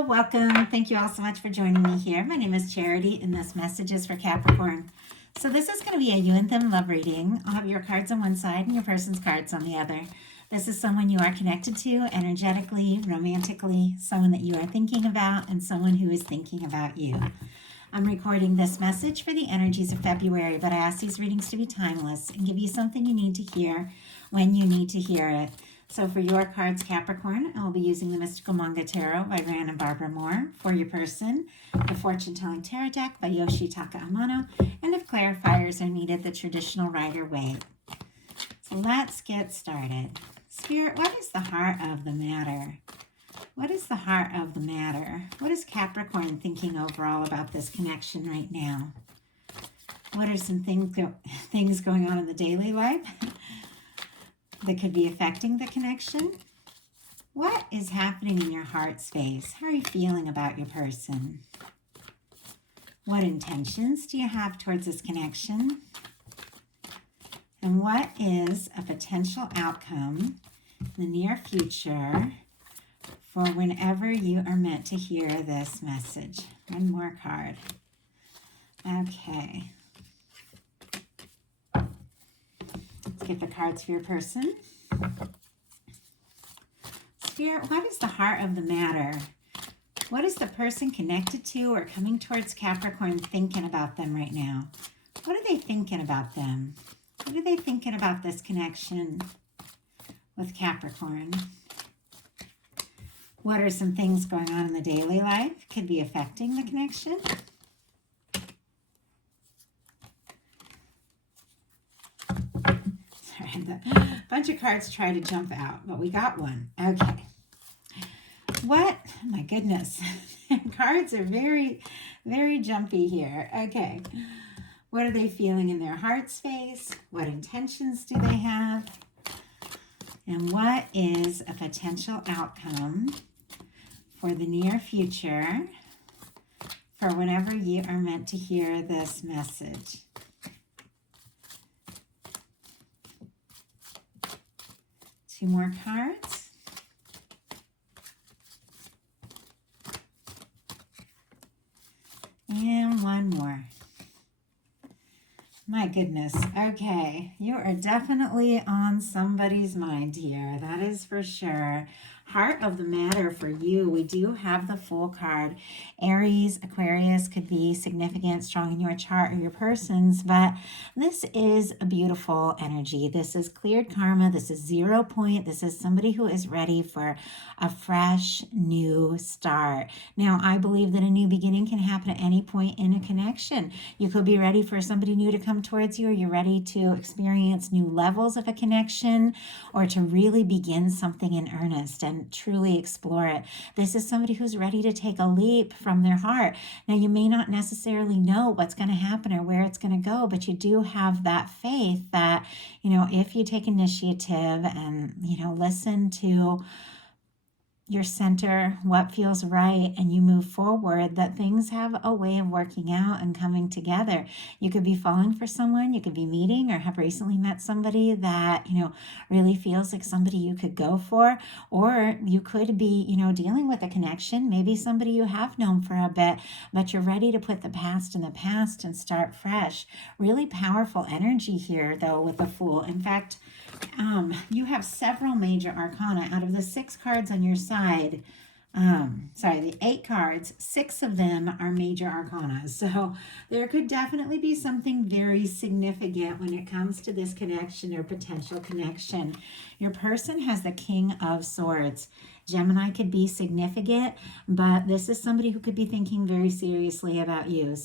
Hello, welcome. Thank you all so much for joining me here. My name is Charity, and this message is for Capricorn. So this is going to be a you and them love reading. I'll have your cards on one side and your person's cards on the other. This is someone you are connected to energetically, romantically, someone that you are thinking about, and someone who is thinking about you. I'm recording this message for the energies of February, but I ask these readings to be timeless and give you something you need to hear when you need to hear it. So for your cards, Capricorn, I will be using the Mystical Manga Tarot by Rand and Barbara Moore. For your person, the Fortune Telling Tarot Deck by Yoshitaka Amano. And if clarifiers are needed, the traditional Rider-Waite. So let's get started. Spirit, what is the heart of the matter? What is the heart of the matter? What is Capricorn thinking overall about this connection right now? What are some things going on in the daily life that could be affecting the connection? What is happening in your heart space? How are you feeling about your person? What intentions do you have towards this connection? And what is a potential outcome in the near future for whenever you are meant to hear this message? One more card. Okay. Let's get the cards for your person. Spirit, what is the heart of the matter? What is the person connected to or coming towards Capricorn thinking about them right now? What are they thinking about them? What are they thinking about this connection with Capricorn? What are some things going on in the daily life could be affecting the connection? A bunch of cards try to jump out, but we got one. Okay. What? My goodness. Cards are very, very jumpy here. Okay. What are they feeling in their heart space? What intentions do they have? And what is a potential outcome for the near future for whenever you are meant to hear this message? Two more cards. And one more. My goodness. Okay. You are definitely on somebody's mind here. That is for sure. Heart of the matter for you. We do have the Fool card. Aries, Aquarius could be significant, strong in your chart or your person's, but this is a beautiful energy. This is cleared karma. This is 0 point. This is somebody who is ready for a fresh new start. Now, I believe that a new beginning can happen at any point in a connection. You could be ready for somebody new to come towards you, or you're ready to experience new levels of a connection, or to really begin something in earnest and truly explore it. This is somebody who's ready to take a leap from their heart. Now, you may not necessarily know what's going to happen or where it's going to go, but you do have that faith that, if you take initiative and, listen to your center, what feels right, and you move forward, that things have a way of working out and coming together. You could be falling for someone, you could be meeting or have recently met somebody that, really feels like somebody you could go for, or you could be, dealing with a connection, maybe somebody you have known for a bit, but you're ready to put the past in the past and start fresh. Really powerful energy here, though, with the Fool. In fact, you have several major arcana. Out of the 6 cards on your side, the 8 cards, 6 of them are major arcana. So there could definitely be something very significant when it comes to this connection or potential connection. Your person has the King of Swords. Gemini could be significant, but this is somebody who could be thinking very seriously about you,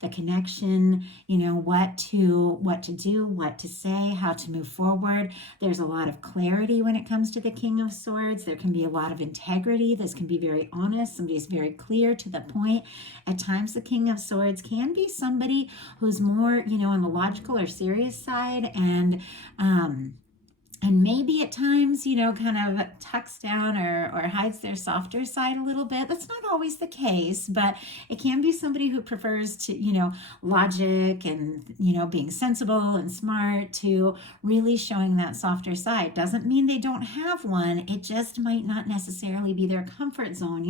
the connection, what to do, what to say, how to move forward. There's a lot of clarity when it comes to the King of Swords. There can be a lot of integrity. This can be very honest. Somebody's very clear to the point. At times, the King of Swords can be somebody who's more, on the logical or serious side, and and maybe at times, kind of tucks down or hides their softer side a little bit. That's not always the case, but it can be somebody who prefers to, logic and, being sensible and smart to really showing that softer side. Doesn't mean they don't have one. It just might not necessarily be their comfort zone,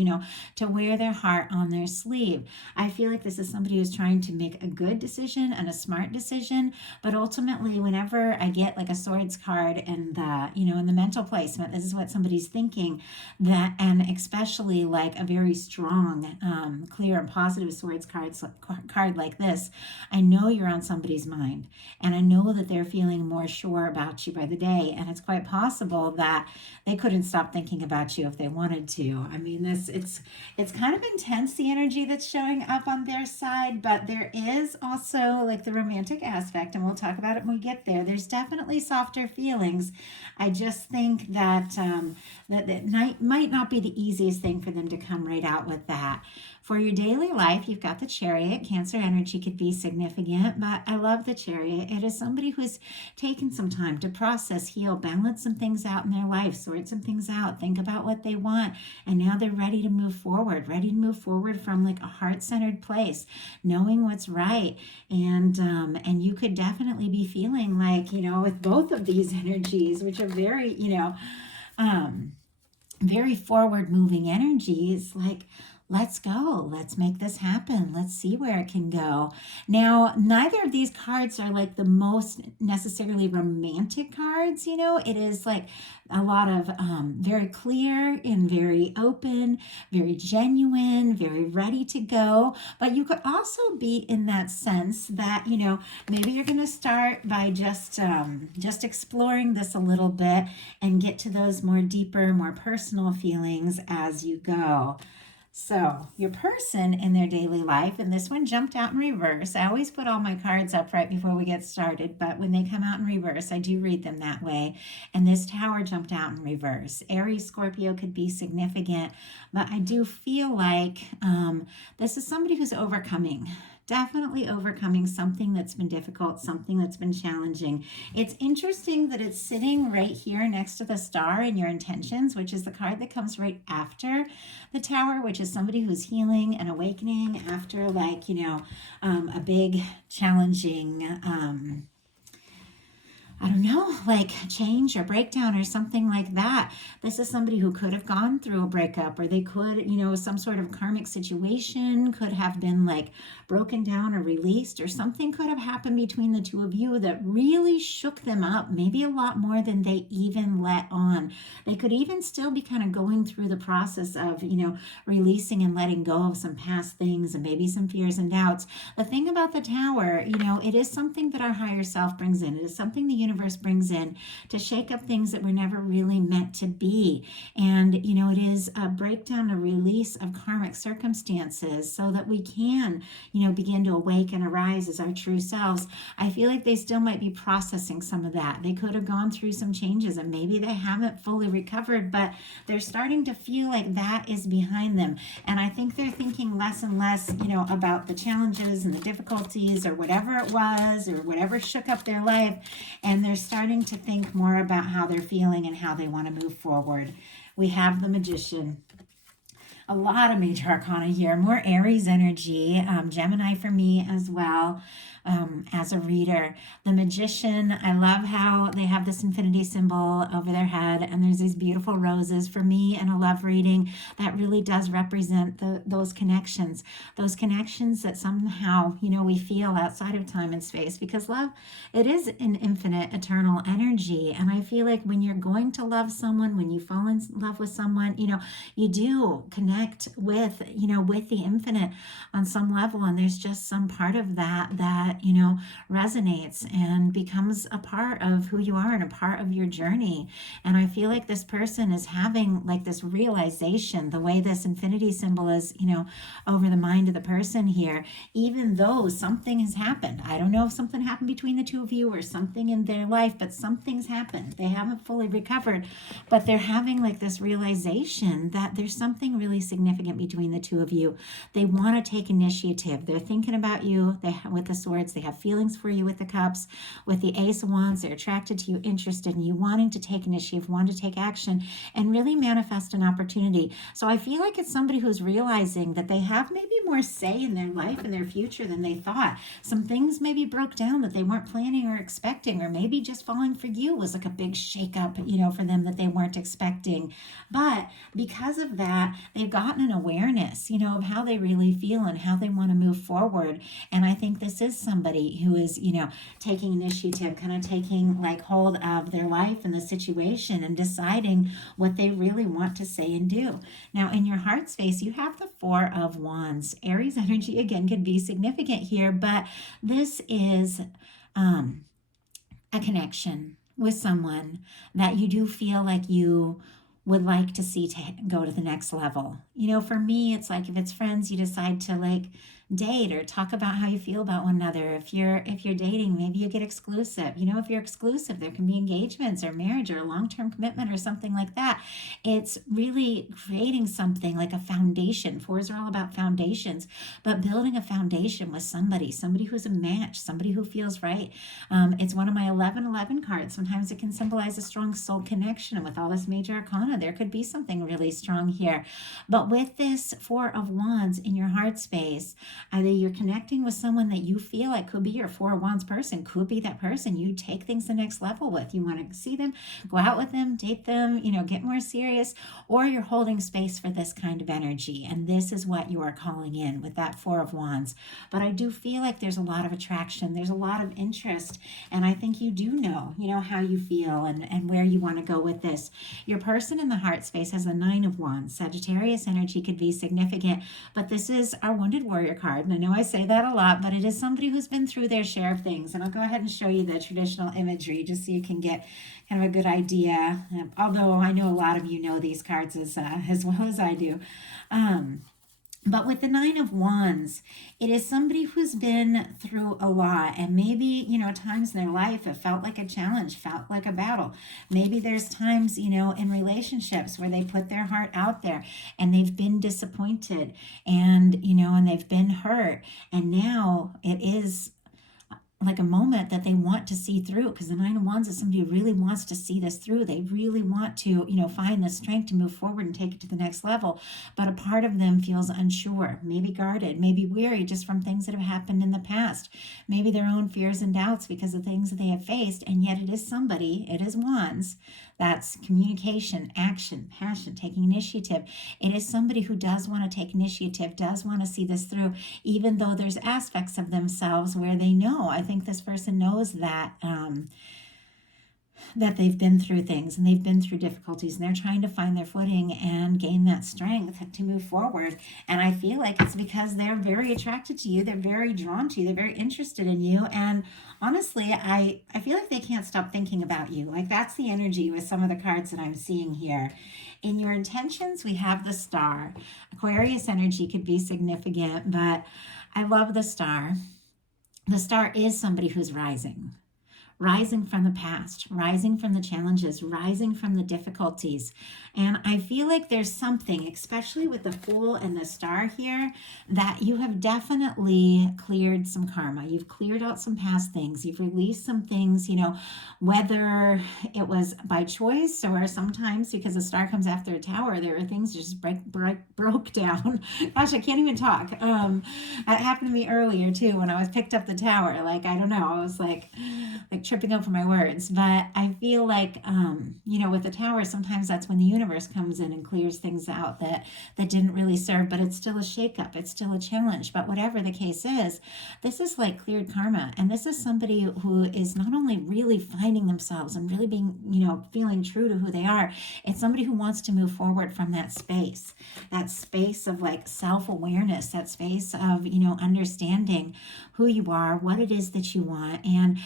to wear their heart on their sleeve. I feel like this is somebody who's trying to make a good decision and a smart decision, but ultimately, whenever I get like a swords card and the, in the mental placement, this is what somebody's thinking, that, and especially like a very strong, clear and positive swords card like this, I know you're on somebody's mind, and I know that they're feeling more sure about you by the day, and it's quite possible that they couldn't stop thinking about you if they wanted to. I mean, it's kind of intense, the energy that's showing up on their side, but there is also like the romantic aspect, and we'll talk about it when we get there. There's definitely softer feelings. I just think that that might not be the easiest thing for them to come right out with that. For your daily life, you've got the Chariot. Cancer energy could be significant, but I love the Chariot. It is somebody who's taken some time to process, heal, balance some things out in their life, sort some things out, think about what they want, and now they're ready to move forward from like a heart-centered place, knowing what's right. And you could definitely be feeling like, with both of these energies, which are very, very forward-moving energies, like, let's go. Let's make this happen. Let's see where it can go. Now, neither of these cards are like the most necessarily romantic cards. It is like a lot of very clear and very open, very genuine, very ready to go. But you could also be in that sense that, maybe you're going to start by just exploring this a little bit and get to those more deeper, more personal feelings as you go. So your person in their daily life, and this one jumped out in reverse. I always put all my cards up right before we get started, but when they come out in reverse, I do read them that way. And this Tower jumped out in reverse. Aries, Scorpio could be significant, but I do feel like this is somebody who's overcoming. Definitely overcoming something that's been difficult, something that's been challenging. It's interesting that it's sitting right here next to the star in your intentions, which is the card that comes right after the Tower, which is somebody who's healing and awakening after like, a big challenging, I don't know, like change or breakdown or something like that. This is somebody who could have gone through a breakup, or they could, some sort of karmic situation could have been like broken down or released, or something could have happened between the two of you that really shook them up, maybe a lot more than they even let on. They could even still be kind of going through the process of, releasing and letting go of some past things and maybe some fears and doubts. The thing about the Tower, it is something that our higher self brings in. It is something the universe brings in to shake up things that were never really meant to be. And, it is a breakdown, a release of karmic circumstances so that we can, begin to awaken and arise as our true selves. I feel like they still might be processing some of that. They could have gone through some changes and maybe they haven't fully recovered, but they're starting to feel like that is behind them. And I think they're thinking less and less, about the challenges and the difficulties or whatever it was or whatever shook up their life. And they're starting to think more about how they're feeling and how they want to move forward. We have the Magician. A lot of major arcana here, more Aries energy, Gemini for me as well. As a reader, the Magician, I love how they have this infinity symbol over their head and there's these beautiful roses. For me in a love reading, that really does represent those connections that somehow, we feel outside of time and space, because love, it is an infinite, eternal energy. And I feel like when you're going to love someone, when you fall in love with someone, you do connect with, with the infinite on some level. And there's just some part of that resonates and becomes a part of who you are and a part of your journey. And I feel like this person is having like this realization, the way this infinity symbol is, over the mind of the person here, even though something has happened. I don't know if something happened between the two of you or something in their life, but something's happened. They haven't fully recovered, but they're having like this realization that there's something really significant between the two of you. They want to take initiative. They're thinking about you with the sword cards. They have feelings for you with the cups. With the Ace of Wands, they're attracted to you, interested in you, wanting to take initiative, wanting to take action, and really manifest an opportunity. So I feel like it's somebody who's realizing that they have maybe more say in their life and their future than they thought. Some things maybe broke down that they weren't planning or expecting, or maybe just falling for you was like a big shakeup, for them that they weren't expecting. But because of that, they've gotten an awareness, of how they really feel and how they want to move forward. And I think this is somebody who is, taking initiative, kind of taking like hold of their life and the situation and deciding what they really want to say and do. Now, in your heart space, you have the Four of Wands. Aries energy, again, could be significant here, but this is a connection with someone that you do feel like you would like to see to go to the next level. For me, it's like if it's friends, you decide to like date or talk about how you feel about one another. If you're dating, maybe you get exclusive. If you're exclusive, there can be engagements or marriage or a long-term commitment or something like that. It's really creating something like a foundation. Fours are all about foundations, but building a foundation with somebody who's a match, somebody who feels right. It's one of my 1111 cards. Sometimes it can symbolize a strong soul connection. With all this major arcana, there could be something really strong here. But with this Four of Wands in your heart space, either you're connecting with someone that you feel like could be your Four of Wands person, could be that person you take things the next level with. You want to see them, go out with them, date them, get more serious, or you're holding space for this kind of energy. And this is what you are calling in with that Four of Wands. But I do feel like there's a lot of attraction. There's a lot of interest. And I think you do know, how you feel and where you want to go with this. Your person in the heart space has the Nine of Wands. Sagittarius energy could be significant, but this is our Wounded Warrior card. And I know I say that a lot, but it is somebody who's been through their share of things. And I'll go ahead and show you the traditional imagery just so you can get kind of a good idea. Although I know a lot of you know these cards as well as I do. But with the Nine of Wands, it is somebody who's been through a lot, and maybe, times in their life it felt like a challenge, felt like a battle. Maybe there's times, in relationships where they put their heart out there and they've been disappointed and, and they've been hurt. And now it is like a moment that they want to see through, because the Nine of Wands is somebody who really wants to see this through. They really want to, find the strength to move forward and take it to the next level. But a part of them feels unsure, maybe guarded, maybe weary just from things that have happened in the past, maybe their own fears and doubts because of things that they have faced. And yet it is Wands. That's communication, action, passion, taking initiative. It is somebody who does want to take initiative, does want to see this through, even though there's aspects of themselves where they know. I think this person knows that that they've been through things and they've been through difficulties, and they're trying to find their footing and gain that strength to move forward. And I feel like it's because they're very attracted to you. They're very drawn to you. They're very interested in you. And honestly, I feel like they can't stop thinking about you. Like that's the energy with some of the cards that I'm seeing here. In your intentions, we have the Star. Aquarius energy could be significant, but I love the Star. The Star is somebody who's rising from the past, rising from the challenges, rising from the difficulties. And I feel like there's something, especially with the Fool and the Star here, that you have definitely cleared some karma. You've cleared out some past things. You've released some things, whether it was by choice or sometimes because the Star comes after a tower, there are things that just broke down. Gosh, I can't even talk. That happened to me earlier too when I was picked up the tower. Like, I don't know, I was like tripping over my words. But I feel like, with the tower, sometimes that's when the universe comes in and clears things out that didn't really serve, but it's still a shakeup. It's still a challenge. But whatever the case is, this is like cleared karma. And this is somebody who is not only really finding themselves and really being, feeling true to who they are. It's somebody who wants to move forward from that space of like self-awareness, that space of, understanding who you are, what it is that you want. And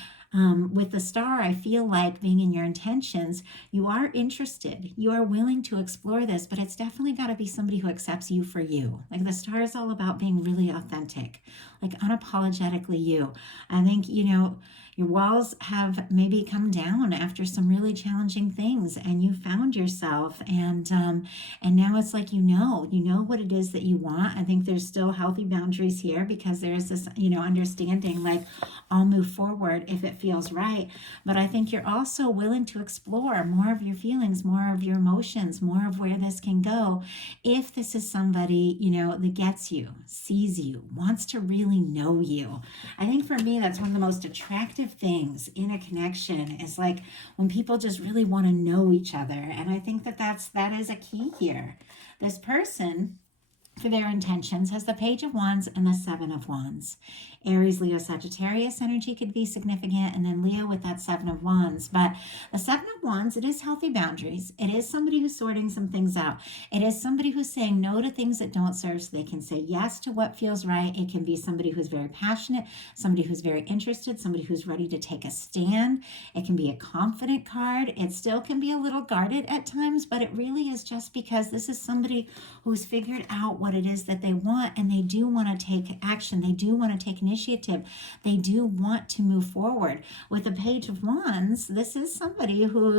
with the Star, I feel like being in your intentions, you are interested, you are willing to explore this, but it's definitely got to be somebody who accepts you for you. Like the Star is all about being really authentic, like unapologetically you. I think, Your walls have maybe come down after some really challenging things, and you found yourself, and now it's like you know what it is that you want. I think there's still healthy boundaries here, because there's this understanding, like, I'll move forward if it feels right. But I think you're also willing to explore more of your feelings, more of your emotions, more of where this can go, if this is somebody that gets you, sees you, wants to really know you. I think for me, that's one of the most attractive things in a connection, is like when people just really want to know each other. And I think that is a key here. This person, for their intentions, has the Page of Wands and the Seven of Wands. Aries, Leo, Sagittarius energy could be significant, and then Leo with that Seven of Wands. But the Seven of Wands, it is healthy boundaries. It is somebody who's sorting some things out. It is somebody who's saying no to things that don't serve so they can say yes to what feels right. It can be somebody who's very passionate, somebody who's very interested, somebody who's ready to take a stand. It can be a confident card. It still can be a little guarded at times, but it really is just because this is somebody who's figured out what it is that they want, and they do want to take action. They do want to take initiative. They do want to move forward. With the Page of Wands, this is somebody who,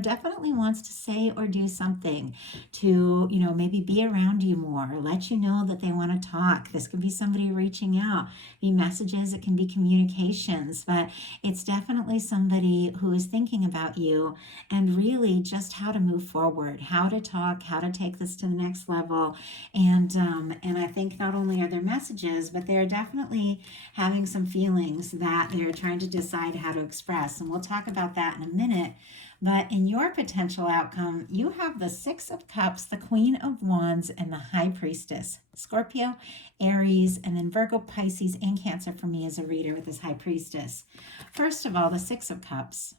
definitely wants to say or do something to, maybe be around you more, or let you know that they want to talk. This could be somebody reaching out, be messages, it can be communications, but it's definitely somebody who is thinking about you and really just how to move forward, how to talk, how to take this to the next level. And I think not only are there messages, but they're definitely having some feelings that they're trying to decide how to express. And we'll talk about that in a minute. But in your potential outcome, you have the Six of Cups, the Queen of Wands, and the High Priestess. Scorpio, Aries, and then Virgo, Pisces, and Cancer for me as a reader with this High Priestess. First of all, the Six of Cups.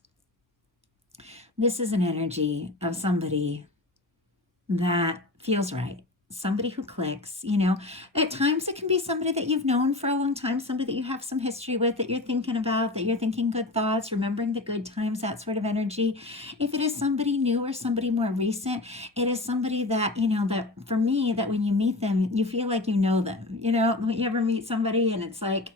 This is an energy of somebody that feels right. Somebody who clicks, at times it can be somebody that you've known for a long time, somebody that you have some history with, that you're thinking about, that you're thinking good thoughts, remembering the good times, that sort of energy. If it is somebody new or somebody more recent, it is somebody that, that for me, that when you meet them, you feel like you know them. When you ever meet somebody and it's like,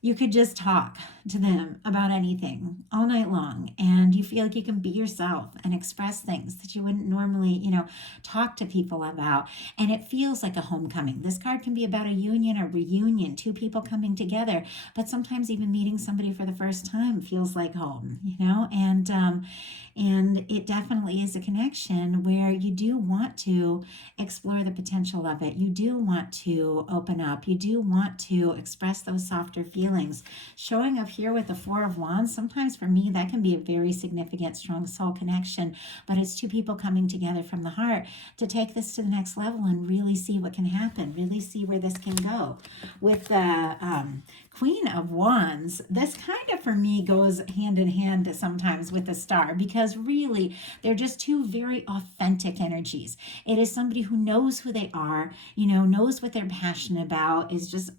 you could just talk to them about anything all night long, and you feel like you can be yourself and express things that you wouldn't normally, talk to people about. And it feels like a homecoming. This card can be about a union or reunion, two people coming together, but sometimes even meeting somebody for the first time feels like home, and it definitely is a connection where you do want to explore the potential of it. You do want to open up. You do want to express those softer feelings. Showing up here with the Four of Wands, sometimes for me, that can be a very significant, strong soul connection, but it's two people coming together from the heart to take this to the next level and really see what can happen, really see where this can go. With the Queen of Wands, this kind of for me goes hand in hand sometimes with the Star, because really they're just two very authentic energies. It is somebody who knows who they are, knows what they're passionate about, is just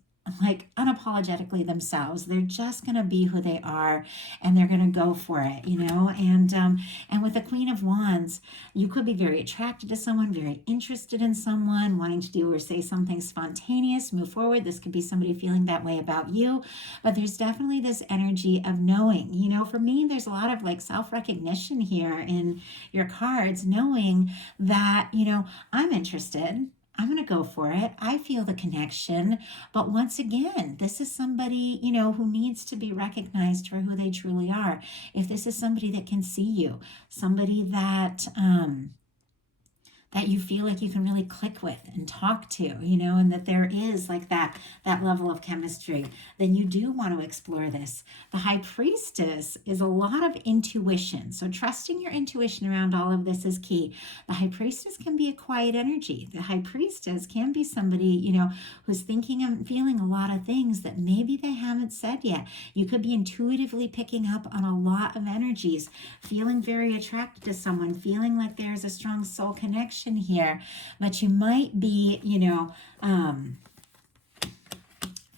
like unapologetically themselves. They're just going to be who they are, and they're going to go for it, and with the Queen of Wands, you could be very attracted to someone, very interested in someone, wanting to do or say something spontaneous, move forward. This could be somebody feeling that way about you, but there's definitely this energy of knowing, for me, there's a lot of like self-recognition here in your cards, knowing that, I'm interested, I'm going to go for it. I feel the connection. But once again, this is somebody, who needs to be recognized for who they truly are. If this is somebody that can see you, somebody that you feel like you can really click with and talk to, and that there is like that level of chemistry, then you do want to explore this. The High Priestess is a lot of intuition. So trusting your intuition around all of this is key. The High Priestess can be a quiet energy. The High Priestess can be somebody, who's thinking and feeling a lot of things that maybe they haven't said yet. You could be intuitively picking up on a lot of energies, feeling very attracted to someone, feeling like there's a strong soul connection here, but you might be,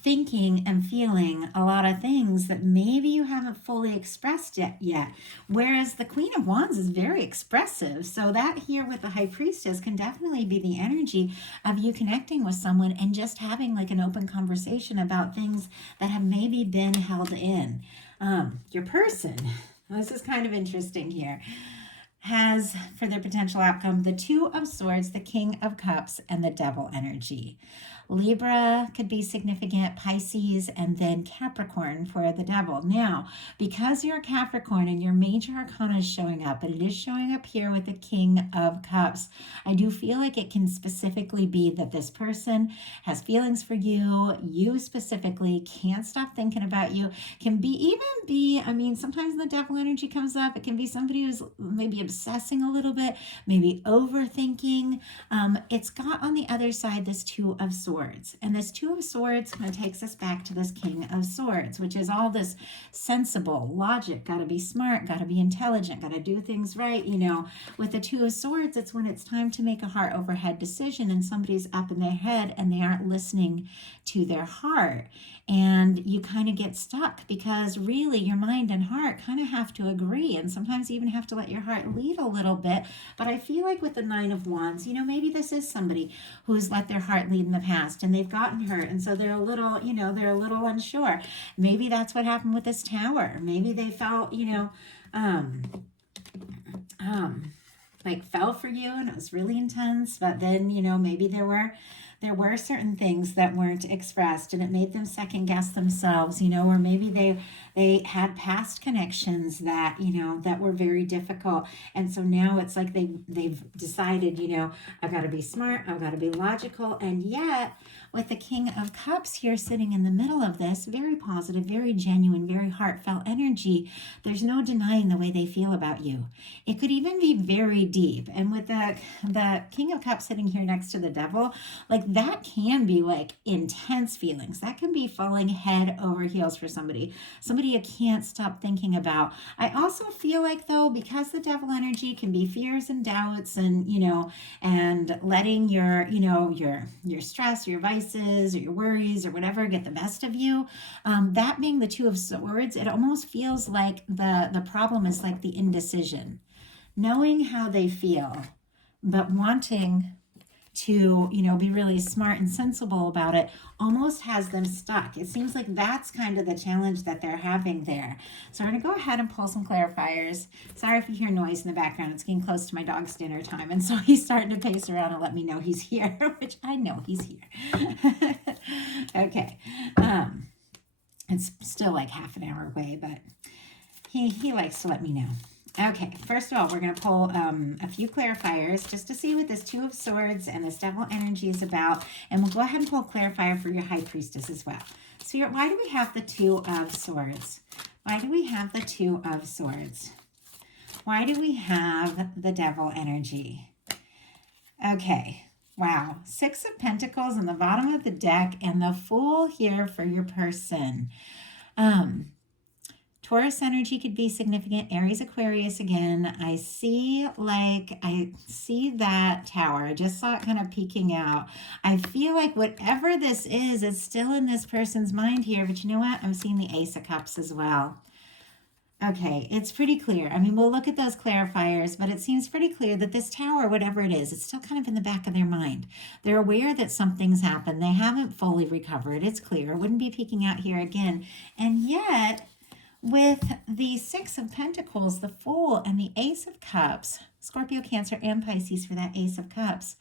thinking and feeling a lot of things that maybe you haven't fully expressed yet. Whereas the Queen of Wands is very expressive. So that here with the High Priestess can definitely be the energy of you connecting with someone and just having like an open conversation about things that have maybe been held in. Your person, this is kind of interesting here, has for their potential outcome the Two of Swords, the King of Cups, and the Devil energy. Libra could be significant, Pisces, and then Capricorn for the Devil. Now, because you're a Capricorn and your major arcana is showing up, but it is showing up here with the King of Cups, I do feel like it can specifically be that this person has feelings for you. You specifically can't stop thinking about you. Can be I mean, sometimes the Devil energy comes up. It can be somebody who's maybe obsessing a little bit, maybe overthinking. It's got on the other side this Two of Swords. And this Two of Swords kind of takes us back to this King of Swords, which is all this sensible logic, got to be smart, got to be intelligent, got to do things right. With the Two of Swords, it's when it's time to make a heart over head decision and somebody's up in their head and they aren't listening to their heart. And you kind of get stuck because really your mind and heart kind of have to agree, and sometimes you even have to let your heart lead a little bit. But I feel like with the Nine of Wands, maybe this is somebody who's let their heart lead in the past and they've gotten hurt, and so they're a little, they're a little unsure. Maybe that's what happened with this Tower. Maybe they felt, like fell for you and it was really intense, but then, maybe there were certain things that weren't expressed and it made them second guess themselves, or maybe they had past connections that, that were very difficult. And so now it's like they've decided, I've got to be smart, I've got to be logical. And yet with the King of Cups here sitting in the middle of this, very positive, very genuine, very heartfelt energy, there's no denying the way they feel about you. It could even be very deep. And with the King of Cups sitting here next to the Devil, like that can be like intense feelings. That can be falling head over heels for somebody you can't stop thinking about. I also feel like though, because the Devil energy can be fears and doubts and, and letting your stress, your vices or your worries or whatever get the best of you, that being the Two of Swords, it almost feels like the problem is like the indecision. Knowing how they feel, but wanting to, be really smart and sensible about it almost has them stuck. It seems like that's kind of the challenge that they're having there. So we're going to go ahead and pull some clarifiers. Sorry if you hear noise in the background. It's getting close to my dog's dinner time. And so he's starting to pace around and let me know he's here, which I know he's here. Okay. It's still like half an hour away, but he likes to let me know. Okay, first of all, we're going to pull a few clarifiers just to see what this Two of Swords and this Devil energy is about. And we'll go ahead and pull a clarifier for your High Priestess as well. So why do we have the Two of Swords? Why do we have the Two of Swords? Why do we have the Devil energy? Okay, wow. Six of Pentacles on the bottom of the deck and the Fool here for your person. Taurus energy could be significant. Aries, Aquarius again. I see that Tower. I just saw it kind of peeking out. I feel like whatever this is, it's still in this person's mind here. But you know what? I'm seeing the Ace of Cups as well. Okay, it's pretty clear. I mean, we'll look at those clarifiers, but it seems pretty clear that this Tower, whatever it is, it's still kind of in the back of their mind. They're aware that something's happened. They haven't fully recovered. It's clear. It wouldn't be peeking out here again. And yet, with the Six of Pentacles, the Fool, and the Ace of Cups, Scorpio, Cancer, and Pisces for that Ace of Cups,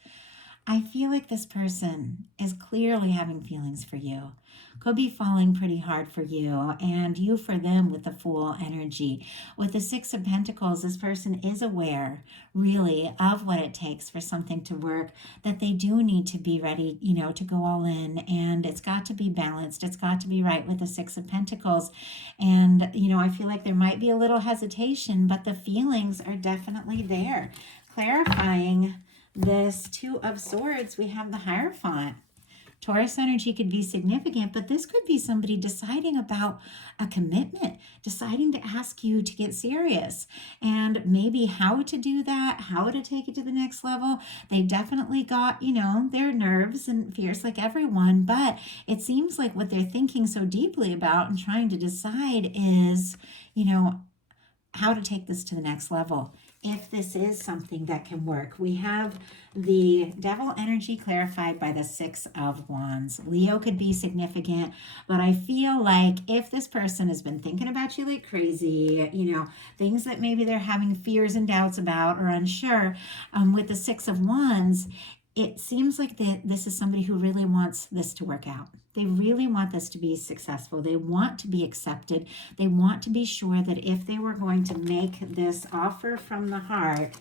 I feel like this person is clearly having feelings for you. Could be falling pretty hard for you, and you for them with the Fool energy. With the Six of Pentacles, this person is aware, really, of what it takes for something to work, that they do need to be ready, to go all in, and it's got to be balanced. It's got to be right with the Six of Pentacles. And, I feel like there might be a little hesitation, but the feelings are definitely there. Clarifying this Two of Swords, we have the Hierophant. Taurus energy could be significant, but this could be somebody deciding about a commitment, deciding to ask you to get serious, and maybe how to do that, how to take it to the next level. They definitely got, their nerves and fears like everyone, but it seems like what they're thinking so deeply about and trying to decide is, how to take this to the next level. if this is something that can work. We have the devil energy clarified by the Six of Wands. Leo could be significant, but I feel like if this person has been thinking about you like crazy, things that maybe they're having fears and doubts about or unsure, with the Six of Wands, it seems like this is somebody who really wants this to work out. They really want this to be successful. They want to be accepted. They want to be sure that if they were going to make this offer from the heart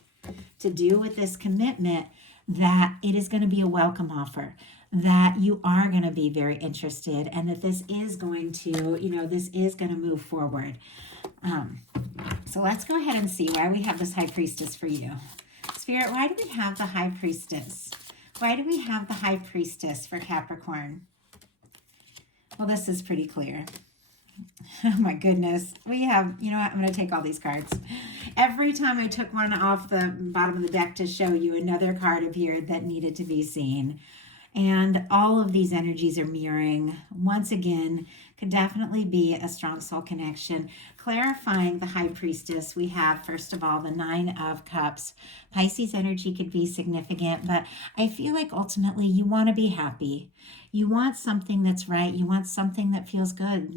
to do with this commitment, that it is going to be a welcome offer, that you are going to be very interested, and that this is going to, this is going to move forward. So let's go ahead and see why we have this High Priestess for you. Spirit, why do we have the High Priestess? Why do we have the High Priestess for Capricorn? Well, this is pretty clear. Oh my goodness. We have, you know what? I'm going to take all these cards. Every time I took one off the bottom of the deck to show you, another card appeared that needed to be seen. And all of these energies are mirroring. Once again, could definitely be a strong soul connection. Clarifying the High Priestess, we have, first of all, the Nine of Cups. Pisces energy could be significant, but I feel like ultimately you want to be happy. You want something that's right. You want something that feels good,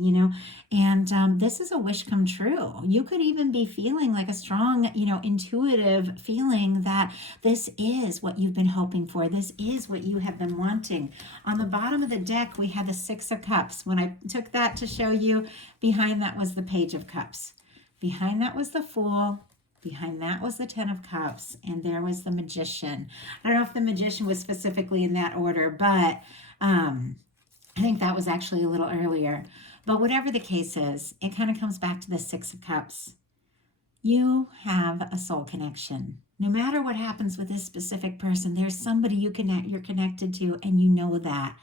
and this is a wish come true. You could even be feeling like a strong, intuitive feeling that this is what you've been hoping for. This is what you have been wanting. On the bottom of the deck, we had the Six of Cups. When I took that to show you, behind that was the Page of Cups. Behind that was the Fool. Behind that was the Ten of Cups. And there was the Magician. I don't know if the Magician was specifically in that order, but I think that was actually a little earlier. But whatever the case is, it kind of comes back to the Six of Cups. You have a soul connection. No matter what happens with this specific person, there's somebody you're connected to, and you know that.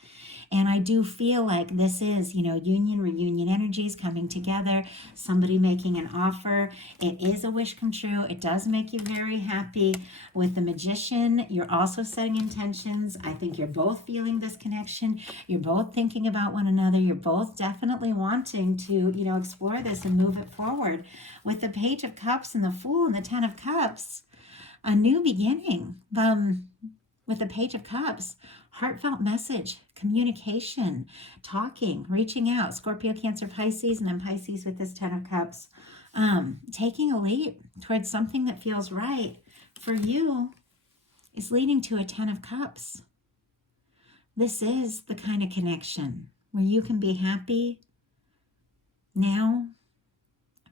And I do feel like this is, union, reunion energies coming together, somebody making an offer. It is a wish come true. It does make you very happy. With the Magician, you're also setting intentions. I think you're both feeling this connection. You're both thinking about one another. You're both definitely wanting to, explore this and move it forward. With the Page of Cups and the Fool and the Ten of Cups, a new beginning. With the Page of Cups, heartfelt message, communication, talking, reaching out, Scorpio, Cancer, Pisces, and then Pisces with this Ten of Cups. Taking a leap towards something that feels right for you is leading to a Ten of Cups. This is the kind of connection where you can be happy now,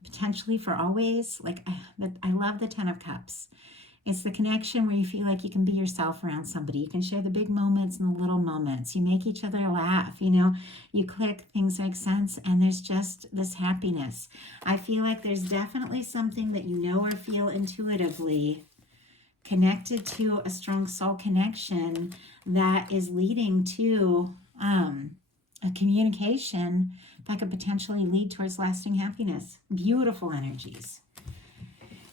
potentially for always. I love the Ten of Cups. It's the connection where you feel like you can be yourself around somebody. You can share the big moments and the little moments. You make each other laugh, you click, things make sense, and there's just this happiness. I feel like there's definitely something that you know or feel intuitively connected to a strong soul connection that is leading to a communication that could potentially lead towards lasting happiness. Beautiful energies.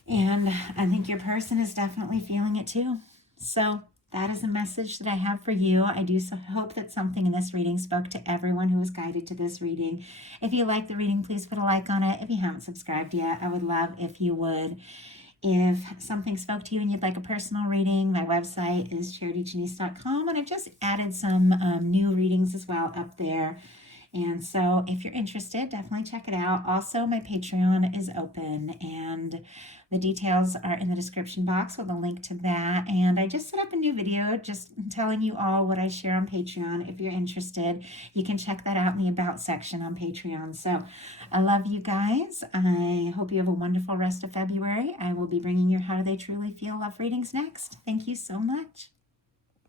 And I think your person is definitely feeling it too. So that is a message that I have for you. I do hope that something in this reading spoke to everyone who was guided to this reading. If you like the reading, please put a like on it. If you haven't subscribed yet, I would love if you would. If something spoke to you and you'd like a personal reading, my website is charityjanice.com, and I've just added some new readings as well up there. And so if you're interested, definitely check it out. Also, my Patreon is open, and the details are in the description box with a link to that. And I just set up a new video just telling you all what I share on Patreon. If you're interested, you can check that out in the About section on Patreon. So I love you guys. I hope you have a wonderful rest of February. I will be bringing you How Do They Truly Feel Love readings next. Thank you so much.